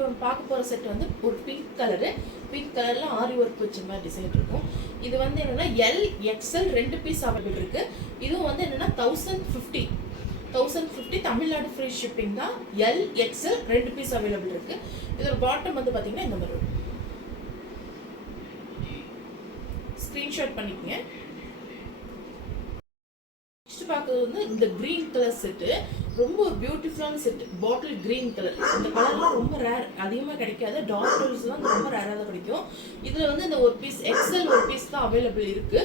இப்போ பார்க்க போகிற செட் வந்து ஒரு பிங்க் கலரில் ஆரி ஒர்க் வச்ச மாதிரி டிசைன் இருக்கும். இது வந்து என்னென்னா எல் எக்ஸ்எல் 2 பீஸ் அவைலபிள் இருக்குது. இதுவும் வந்து என்னென்னா 1050 தமிழ்நாடு ஃப்ரீ ஷிப்பிங் தான். எல் எக்ஸ்எல் 2 பீஸ் அவைலபிள் இருக்குது. இதோட பாட்டம் வந்து பார்த்தீங்கன்னா இந்த மாதிரி இருக்கும். ஸ்க்ரீன்ஷாட் பண்ணிக்கங்க. நெக்ஸ்ட் பார்க்குறது வந்து இந்த க்ரீன் கலர் செட்டு. ரொம்ப ஒரு பியூட்டிஃபுல்லான செட்டு. Bottle green colour. இந்த கலர்லாம் ரொம்ப ரேர், அதிகமாக கிடைக்காது. டார்க் கலர்ஸ்லாம் ரொம்ப ரேராக தான் கிடைக்கும். இதில் வந்து இந்த ஒரு பீஸ் எக்ஸ்எல் ஒரு பீஸ் தான் அவைலபிள் இருக்குது.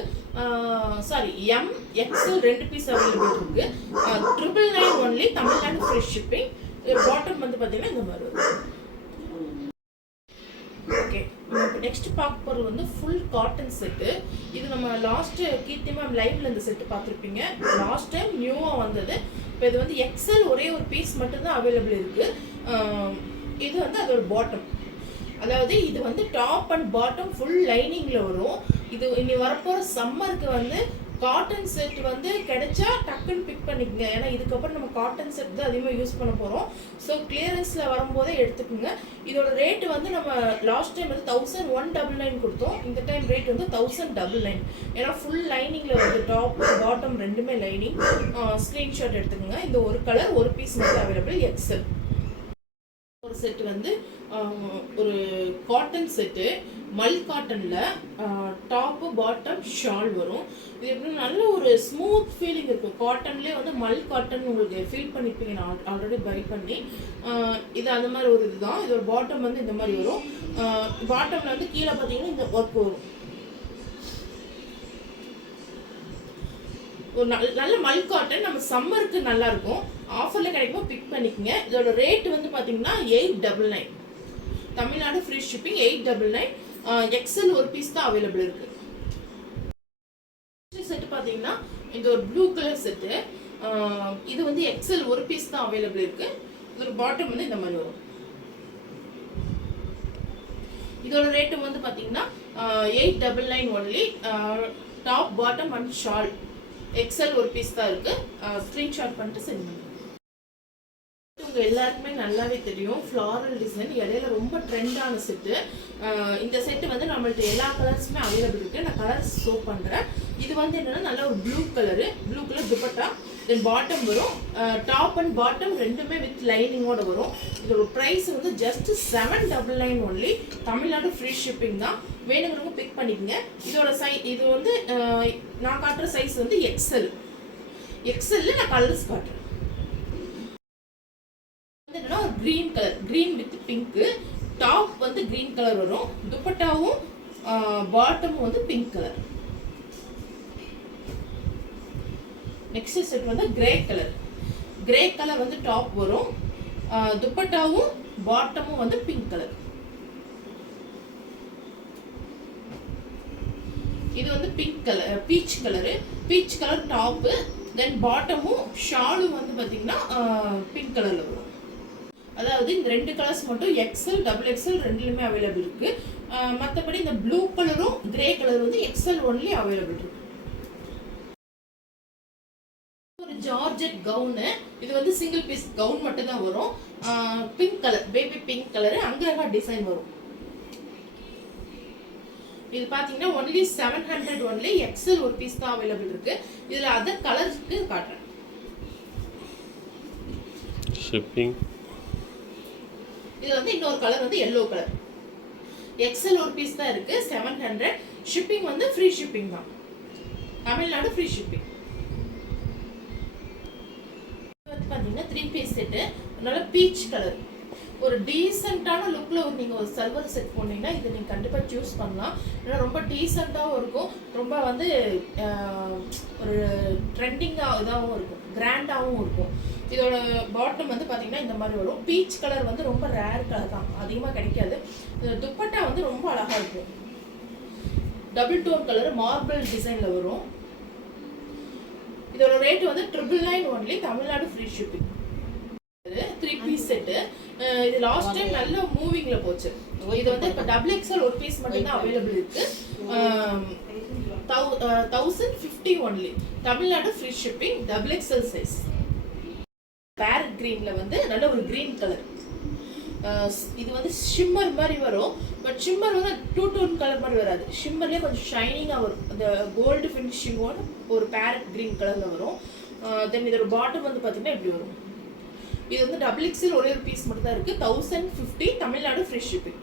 Sorry, M XL 2 piece available இருக்குது. 999 only, Tamil Nadu free shipping. Bottom வந்து பார்த்தீங்கன்னா இந்த மாதிரி வரும். ஓகே, இப்போ நெக்ஸ்ட் பார்க்க போகிறது வந்து ஃபுல் காட்டன் செட்டு. இது நம்ம லாஸ்ட் கீர்த்தி மேம் லைவ்ல இந்த செட்டு பார்த்துருப்பீங்க. லாஸ்ட் டைம் நியூவாக வந்தது. இப்போ இது வந்து எக்ஸல் ஒரே ஒரு பீஸ் மட்டும்தான் அவைலபிள் இருக்குது. இது வந்து அதோட பாட்டம், அதாவது இது வந்து டாப் அண்ட் பாட்டம் ஃபுல் லைனிங்கில் வரும். இது இனி வரப்போகிற சம்மருக்கு வந்து காட்டன் செட் வந்து கிடைச்சா டக்குன்னு பிக் பண்ணிக்கோங்க. ஏன்னா இதுக்கப்புறம் நம்ம காட்டன் செட் தான் அதிகமாக யூஸ் பண்ண போகிறோம். ஸோ கிளியரன்ஸில் வரும்போதே எடுத்துக்கோங்க. இதோட ரேட்டு வந்து நம்ம லாஸ்ட் டைம் வந்து 1199 கொடுத்தோம். இந்த டைம் ரேட் வந்து 1099. ஏன்னா ஃபுல் லைனிங்கில் வந்து டாப் பாட்டம் ரெண்டுமே லைனிங். ஸ்க்ரீன்ஷாட் எடுத்துக்கோங்க. இந்த ஒரு கலர் ஒரு பீஸ் மட்டும் அவைலபிள் எக்ஸல். ஒரு செட்டு வந்து ஒரு காட்டன் செட்டு, மல் காட்டனில் டாப்பு பாட்டம் ஷால் வரும். இது எப்படின்னா நல்ல ஒரு ஸ்மூத் ஃபீலிங் இருக்கும். காட்டன்லேயே வந்து மல் காட்டன் உங்களுக்கு ஃபீல் பண்ணிப்பீங்க. நான் ஆல்ரெடி பை பண்ணி. இது அந்த மாதிரி ஒரு இதுதான். இதோட பாட்டம் வந்து இந்த மாதிரி வரும். பாட்டமில் வந்து கீழே பார்த்தீங்கன்னா இந்த ஒர்க் வரும். ஒரு நல்ல மல் காட்டன், நம்ம சம்மருக்கு நல்லா இருக்கும். ஆஃபரில் கிடைக்கும்போது பிக் பண்ணிக்கோங்க. இதோட ரேட் வந்து பார்த்தீங்கன்னா 899. Tamil Nadu free shipping 899. எக்ஸல் ஒரு பீஸ் தான் அவைலபிள் இருக்குது. செட்டு பார்த்தீங்கன்னா இந்த ஒரு ப்ளூ கலர் செட்டு. இது வந்து எக்ஸல் ஒரு பீஸ் தான் அவைலபிள் இருக்குது. இதோட பாட்டம் வந்து இந்த மாதிரி வரும். இதோட ரேட்டு வந்து பார்த்தீங்கன்னா 899 only. Top bottom and shawl XL ஒரு பீஸ் தான் இருக்குது. ஸ்க்ரீன்ஷாட் பண்ணிட்டு சென்ட் பண்ணுங்க. உங்கள் எல்லாருக்குமே நல்லாவே தெரியும், ஃப்ளாரல் டிசைன் இடையில ரொம்ப ட்ரெண்டான செட்டு. இந்த செட்டு வந்து நம்மள்ட்ட எல்லா கலர்ஸுமே அவைலபிள் இருக்குது. நான் கலர்ஸ் ஷோ பண்ணுறேன். இது வந்து என்னென்னா நல்ல ஒரு ப்ளூ கலர் துப்பட்டா, தென் பாட்டம் வரும். டாப் அண்ட் பாட்டம் ரெண்டுமே வித் லைனிங்கோட வரும். இதோட ப்ரைஸ் வந்து just 799 only. Tamil Nadu free shipping தான். வேணுங்கிறவங்க பிக் பண்ணிக்கோங்க. இதோட இது வந்து நான் காட்டுற சைஸ் வந்து எக்ஸல்ல நான் கலர்ஸ் காட்டுறேன். Green colour, green with pink. Top வந்து கிரீன் கலர் வரும். துப்பட்டாவும் பாட்டமும் வந்து பிங்க் கலர். நெக்ஸ்ட் செட் வந்து கிரே கலர் வந்து டாப் வரும். துப்பட்டாவும் பாட்டமும் வந்து பிங்க் கலர். இது வந்து பீச் கலர் டாப்பு, தென் பாட்டமும் ஷாலும் வந்து பார்த்தீங்கன்னா பிங்க் கலர்ல வரும். அதாவது இந்த 2 கலர்ஸ் மட்டும் எக்ஸல் டபுள் எக்ஸல் ரெண்டுலுமே அவைலபிள் இருக்கு. மற்றபடி இந்த ப்ளூ கலரும் கிரே கலர் வந்து எக்ஸல் ஒன்லி அவைலபிள் இருக்கு. ஒரு ஜார்ஜெட் கவுனு. இது வந்து சிங்கிள் பீஸ் கவுன் மட்டும் தான் வரும். Pink colour, baby pink colour, angrakha design வரும். இது பார்த்தீங்கன்னா ஒன்லி 700 ஒன்லி. எக்ஸல் ஒரு பீஸ் தான் அவைலபிள் இருக்கு. இதில் அதர் கலர்ஸ்க்கு காட்டுறேன். ஷிப்பிங் இது வந்து இன்னொரு கலர் வந்து எல்லோ கலர். எக்ஸல் ஒரு பீஸ் தான் இருக்கு. 700. ஷிப்பிங் வந்து ஃப்ரீ ஷிப்பிங் தான். Tamil Nadu free shipping. பார்த்தீங்கன்னா 3 பீஸ் செட்டு. அதனால பீச் கலர் ஒரு டீசெண்டான லுக்ல நீங்கள் ஒரு சல்வர் செட் போனீங்கன்னா இது நீங்கள் கண்டிப்பாக சூஸ் பண்ணலாம். ஏன்னா ரொம்ப டீசெண்டாகவும் இருக்கும், ரொம்ப வந்து ஒரு ட்ரெண்டிங்காக இதாகவும் இருக்கும், கிராண்டாகவும் இருக்கும். இதோட பாட்டம் வந்து பார்த்தீங்கன்னா இந்த மாதிரி வரும். பீச் கலர் வந்து ரொம்ப ரேர் கலர் தான், அதிகமாக கிடைக்காது. துப்பட்டா வந்து ரொம்ப அழகாக இருக்கும். டபுள் டோன் கலர் மார்பிள் டிசைனில் வரும். இதோட ரேட் வந்து 999 only. Tamil Nadu free shipping. 3 piece set. இது லாஸ்ட் டைம் நல்ல மூவிங்ல போச்சு. இது வந்து இப்போ டபுள் எக்ஸல் ஒரு பீஸ் மட்டும் தான் அவைலபிள் இருக்கு. 1050 only. Tamil Nadu free shipping. Double XL size. Parrot கிரீன்ல வந்து நல்ல ஒரு கிரீன் கலர். இது வந்து ஷிம்மர் மாதிரி வரும். பட் ஷிம்மர் வந்து டூ டோன் கலர் மாதிரி வராது. ஷிம்மர்லேயே கொஞ்சம் ஷைனிங்காக வரும். அந்த கோல்டு ஃபினிஷிங்கோட ஒரு பேரட் க்ரீன் கலரில் வரும். தென் இதோட பாட்டம் வந்து பார்த்தீங்கன்னா இப்படி வரும். இது வந்து டபுள் எக்ஸல் ஒரே ஒரு பீஸ் மட்டும் தான் இருக்குது. 1050 தமிழ்நாடு ஃப்ரீ ஷிப்பிங்.